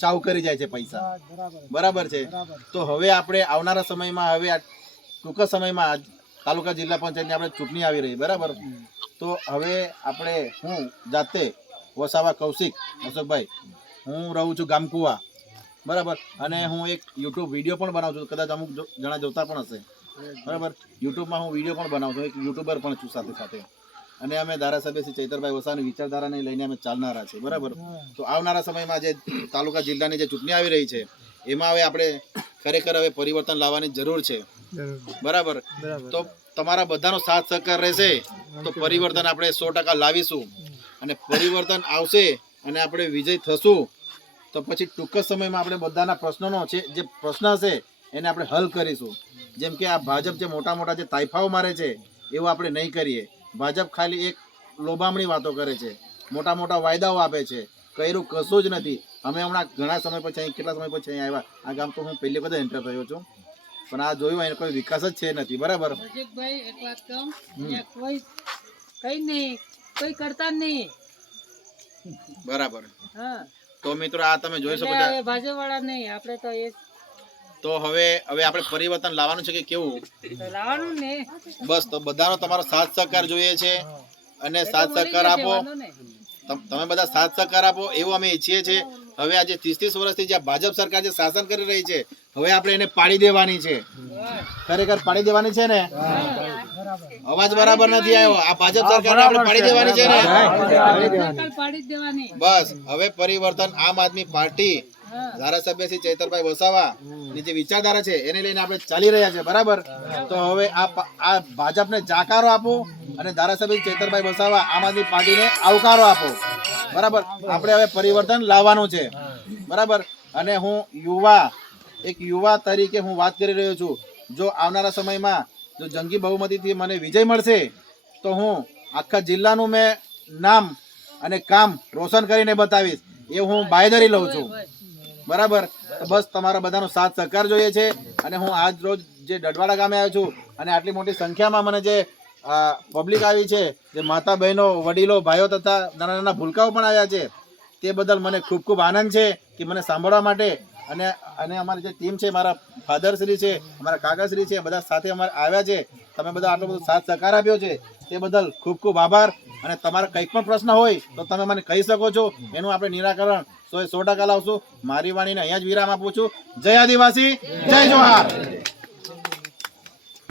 ચાવ કરી જાય છે પૈસા. બરાબર. છે? તો હવે આપણે આવનારા સમયમાં હવે આ ટૂંક સમયમાં તાલુકા જિલ્લા પંચાયતની આપણે ચૂંટણી આવી રહી બરાબર? તો હવે આપણે હું જાતે વસાવા કૌશિક અશોકભાઈ હું રહું છું ગામકુવા બરાબર? અને હું એક યુટ્યુબ વીડિયો પણ બનાવું છું કદાચ અમુક જણા જોતા પણ હશે. બરાબર? યુટ્યુબમાં હું વીડિયો પણ બનાવું છું એક યુટ્યુબર પણ છું સાથે સાથે. અને અમે ધારાસભ્ય શ્રી ચૈતરભાઈ વસાની વિચારધારાને લઈને અમે ચાલનારા છીએ બરાબર? તો આવનારા સમયમાં જે તાલુકા જિલ્લાની જે ચૂંટણી આવી રહી છે એમાં હવે આપણે ખરેખર હવે પરિવર્તન લાવવાની જરૂર છે. બરાબર? તો તમારા બધાનો સાથ સહકાર રહેશે તો પરિવર્તન આપણે સો ટકા લાવીશું. અને પરિવર્તન આવશે અને આપણે વિજય થશું. તો પછી ટૂંક જ સમયમાં આપણે બધાના પ્રશ્નોનો છે જે પ્રશ્ન હશે એને આપણે હલ કરીશું. જેમ કે આ ભાજપ જે મોટા મોટા જે તાઇફાઓ મારે છે એવું આપણે નહીં કરીએ. ભાજપ ખાલી એક લોભામણી વાતો કરે છે. મોટા મોટા વાયદાઓ આપે છે. કર્યું કશું જ નથી. અમે હમણાં ઘણા સમય પછી અહીં કેટલા સમય પછી અહીં આવ્યા? આ ગામ તો હું પહેલી વખત એન્ટર થયો છું. પણ આ જોયું એનો કોઈ વિકાસ જ છે નથી. બરાબર? પ્રજેશભાઈ એક વાત કહું? કોઈ કઈ નહીં. કોઈ કરતા નહીં. બરાબર. હા. તો મિત્રો આ તમે જોઈ શકો છો ભાજપ વાળા નહીં. આપણે તો એ તો હવે હવે આપણે પરિવર્તન લાવવાનું છે કે કેવું? લાવવાનું ને. બસ તો બધાનો તમારો સાથ સહકાર જોઈએ છે. અને સાથ સહકાર આપો. તમ- બધા સાથ સહકાર આપો એવું અમે ઈચ્છીએ છીએ. હવે આજે ત્રીસ ત્રીસ વર્ષથી જે ભાજપ સરકાર જે શાસન કરી રહી છે હવે આપણે એને પાડી દેવાની છે. ખરેખર પાડી દેવાની છે ને? અવાજ બરાબર નથી આવ્યો. આ ભાજપ સરકાર આપણે પાડી દેવાની છે ને? બસ હવે પરિવર્તન આમ આદમી પાર્ટી હા. ધારાસભ્ય શ્રી ચૈતરભાઈ વસાવા ની જે વિચારધારા છે એને લઈને આપણે ચાલી રહ્યા છે બરાબર? તો હવે આ આ ભાજપને જાકારો આપો અને ધારાસભ્ય ચૈતરભાઈ વસાવા આમ આદમી પાર્ટીને આવકારો આપો. બરાબર? આપણે હવે પરિવર્તન લાવવાનું છે. બરાબર? અને હું યુવા એક યુવા તરીકે હું વાત કરી રહ્યો છું. જો આવનારા સમયમાં જો જંગી બહુમતીથી મને વિજય મળશે તો હું આખા જિલ્લાનું મેં નામ અને કામ રોશન કરીને બતાવીશ. એ હું બાયદરી લઉં છું. બરાબર? બસ તમારા બધાનો સાથ સહકાર જોઈએ છે અને હું આજ રોજ જે ડડવાડા ગામે આવ્યો છું અને આટલી મોટી સંખ્યામાં મને જે પબ્લિક આવી છે, જે માતા બહેનો, વડીલો, ભાઈઓ તથા નાના નાના ભૂલકાઓ પણ આવ્યા છે, તે બદલ મને ખૂબ ખૂબ આનંદ છે કે મને સાંભળવા માટે અને અને અમારી જે ટીમ છે, મારા ફાધરશ્રી છે, અમારા કાકાશ્રી છે, બધા સાથે અમારે આવ્યા છે, તમે બધા આટલો બધો સાથ સહકાર આપ્યો છે, તે બદલ ખૂબ ખૂબ આભાર અને તમારા કંઈક પણ પ્રશ્ન હોય તો તમે મને કહી શકો છો, એનું આપણે નિરાકરણ સો સો ટકા લાવશું. મારી વાણીને અહીંયા જ વિરામ આપું છું. જય આદિવાસી, જય જોહાર.